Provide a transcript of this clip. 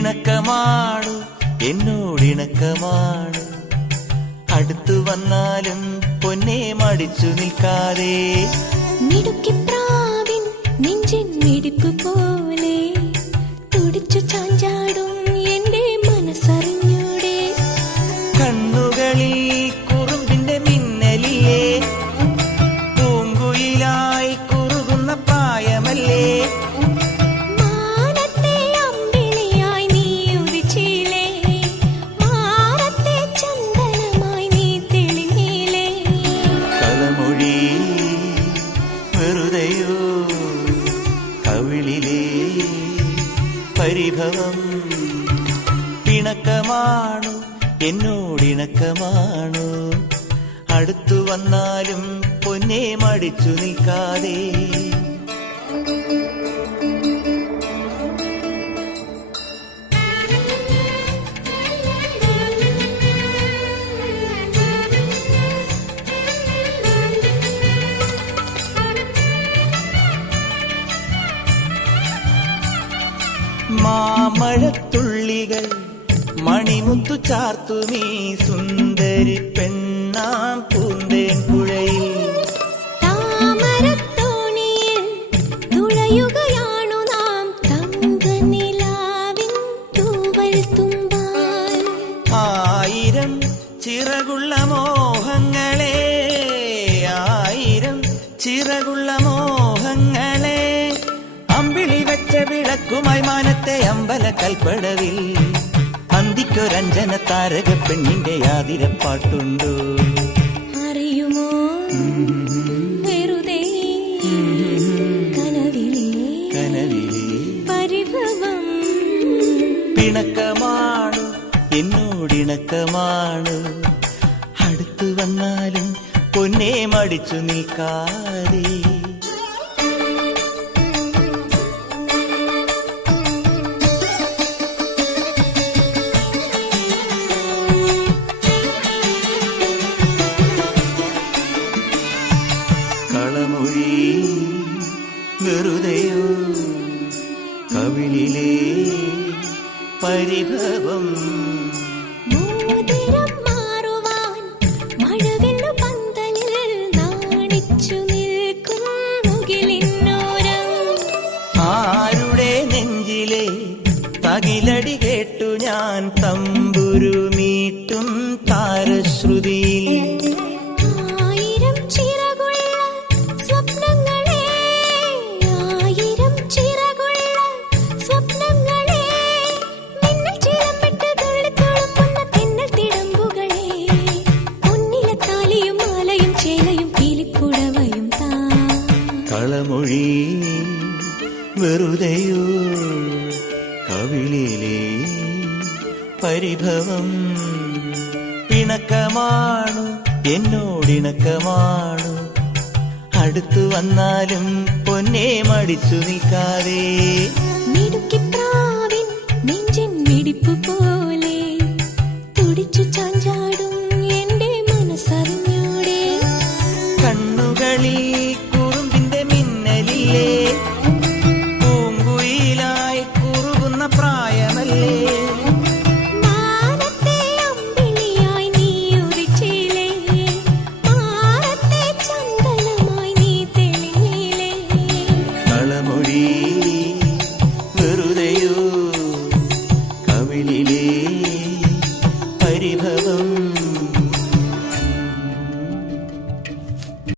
പിണക്കമാണു എന്നോടിണക്കമാണു അടുത്തു വന്നാലും പൊന്നെ മടിച്ചു നിൽക്കാതെ മിടുക്കിപ്രാവിൻ നെഞ്ചിൻ മിടിപ്പ് പോലെ തുടിച്ചു ചാഞ്ചാടും എന്റെ മനസ്സറിഞ്ഞൂടെ കണ്ണുകളിൽ കുറുമ്പിന്റെ മിന്നലില്ലേ പൂങ്കുയിലായി കുറുകുന്ന പ്രായമല്ലേ പരിഭവം പിണക്കമാണു എന്നോടിണക്കമാണു അടുത്തു വന്നാലും പൊന്നെ മടിച്ചു നിൽക്കാതെ മാമഴത്തുള്ളികൾ മണിമുത്തു ചാർത്തുമീ സുന്ദരി പെണ്ണാം പൂന്തേൻ പുഴയിൽ താമരത്തോണിയിൽ തുഴയുകയാണു നാം തങ്കനിലാവിൻ തൂവൽ തുമ്പാൽ ആയിരം ചിറകുള്ള മോഹങ്ങളെ ആയിരം ചിറകുള്ള മോഹങ്ങളെ അമ്പിളി വെച്ച വിളക്കുമായി മാനത്തെ അമ്പല കൽപ്പടവിൽ അന്തിക്കൊരഞ്ജന താരക പെണ്ണിന്റെ ആതിരപ്പാട്ടുണ്ടോ അറിയുമോ വെറുതെ കനവിലെ പരിഭവം പിണക്കമാണു എന്നോടിണക്കമാണു അടുത്തു വന്നാലും പൊന്നെ മടിച്ചു നിൽക്കാതെ കളമൊഴി വെറുതെയോ കവിളിലെ പരിഭവം മോതിരം മാറുവാൻ മഴവില്ലു പന്തലിൽ നാണിച്ചു നിൽക്കും മുകിലിന്നോരം ആരുടെ നെഞ്ചിലെ തകിലടി കേട്ടു ഞാൻ തമ്പുരുമീട്ടും താരശ്രുതിയിൽ കളമൊഴി വെറുതെയോ കവിളിലെ പരിഭവം പിണക്കമാണു എന്നോടിണക്കമാണു അടുത്തു വന്നാലും പൊന്നെ മടിച്ചു നിൽക്കാതെ മിടുക്കിപ്രാവിൻ നെഞ്ചിൻ മിടിപ്പ് പോലെ തുടിച്ചു ചാഞ്ചാടും എന്റെ മനസ്സറിഞ്ഞൂടെ കണ്ണുകളിൽ കുറുമ്പിന്റെ മിന്നലില്ലേ പൂങ്കുയിലായി കുറുകുന്ന പ്രായമല്ലേ കളമൊഴി വെറുതെയോ കവിളിലെ